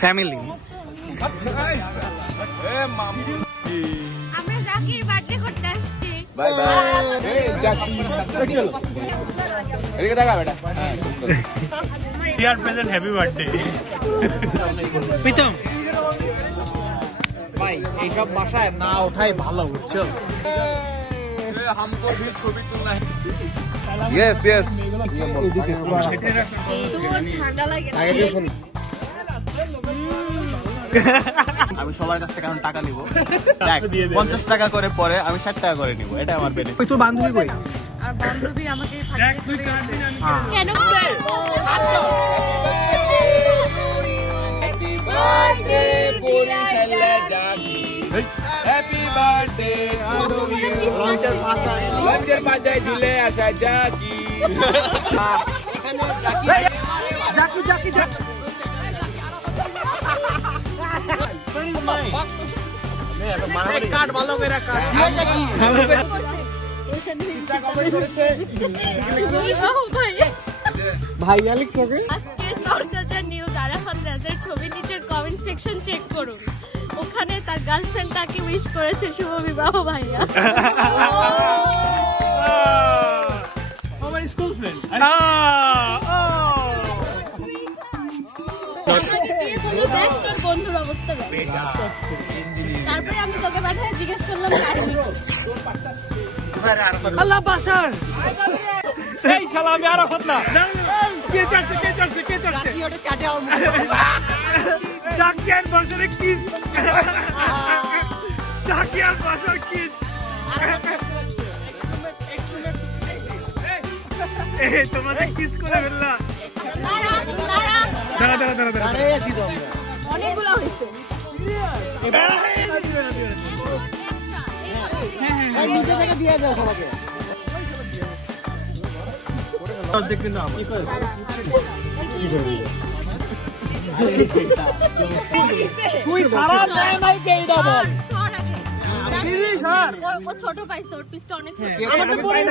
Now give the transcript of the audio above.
Family. আমরা Zakir birthday করতে আসছি। Bye bye. এই জাকি এদিকে টাকা বেটা। Dear present, happy birthday Pritam ভাই। এইসব বাসায় না ওঠাই ভালো, বুঝছো? हमको भी ছবি তুলনা है। Yes yes. ঠান্ডা লাগে। আমি সবার কাছ থেকে এখন টাকা নিব, 50 টাকা করে, পরে আমি 60 টাকা করে নিব, এটা আমার বেনিফিট। তুই তো বান্ধবী কই? আর বান্ধবী আমাকে কেন? হ্যাপি বার্থডে বরিশালে Zaki. Happy birthday to you. লঞ্চের পাচায় দিলে আসা জাকি। জাকি জাকি জাকি। কাট ভালো করে কাট। ভাইয়া লিখছে নিউজ আরাফাত রাজার ছবি নিচের কমেন্ট সেকশন চেক করুন, ওখানে তার গার্লফ্রেন্ড তাকে উইশ করেছে শুভ বিবাহ ভাইয়া। আমার স্কুল ফ্রেন্ড। বন্ধুর অবস্থা তারপরে আমি তোকে পাঠায় জিজ্ঞেস করলাম আল্লাহ বাসার। এই শালা আমি আরাফাত না। কে চাচ্ছে কে চাচ্ছে কে চাচ্ছে? জাকির বাসার কিস। জাকির বাসার কিস। এই তোমাদের কিস করে ফেললা। দাঁড়া দাঁড়া দাঁড়া দাঁড়া। অনেকগুলো হয়েছে। দেখবেন না তুই সারা দেয় নাই কে এটা বল। ছোট পাইছে, ওর পিসটা অনেক ছোট।